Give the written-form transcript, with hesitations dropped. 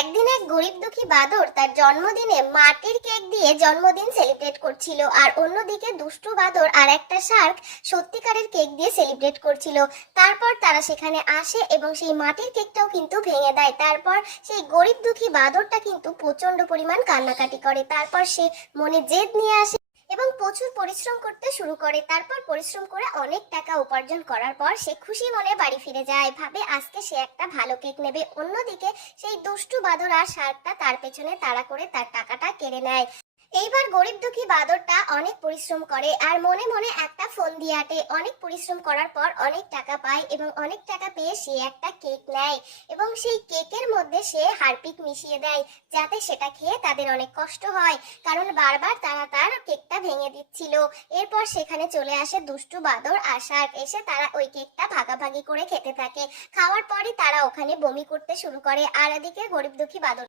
একদিন এক গরিব দুঃখী বাদর তার জন্মদিনে মাটির কেক দিয়ে জন্মদিন সেলিব্রেট করছিল, আর অন্যদিকে দুষ্টু বাদর আর একটা শার্ক সত্যিকারের কেক দিয়ে সেলিব্রেট করছিল। তারপর তারা সেখানে আসে এবং সেই মাটির কেকটাও কিন্তু ভেঙে দেয়। তারপর সেই গরিব দুঃখী বাদরটা কিন্তু প্রচন্ড পরিমাণ কান্নাকাটি করে। তারপর সে মনে জেদ নিয়ে আসে এবং প্রচুর পরিশ্রম করতে শুরু করে। তারপর পরিশ্রম করে অনেক টাকা উপার্জন করার পর সে খুশি মনে বাড়ি ফিরে যায়, ভাবে আজকে সে একটা ভালো কেক নেবে। অন্যদিকে সেই দুষ্টু বাদর আর শার্কটা তার পেছনে তাড়া করে তার টাকাটা কেড়ে নেয়। এইবার গরিব দুঃখী বাদরটা অনেক পরিশ্রম করে আর মনে মনে একটা ফোন দিয়ে আটে। অনেক পরিশ্রম করার পর অনেক টাকা পায় এবং অনেক টাকা পেয়ে সে একটা কেক নেয় এবং সেই কেকের মধ্যে সে হারপিক মিশিয়ে দেয়, যাতে সেটা খেয়ে তাদের অনেক কষ্ট হয়, কারণ বারবার তারা তার কেকটা ভেঙে দিচ্ছিল। এরপর সেখানে চলে আসে দুষ্টু বাদর আর শার্ক, এসে তারা ওই কেকটা ভাগাভাগি করে খেতে থাকে। খাওয়ার পরই তারা ওখানে বমি করতে শুরু করে, আর এদিকে গরিব দুঃখী বাদর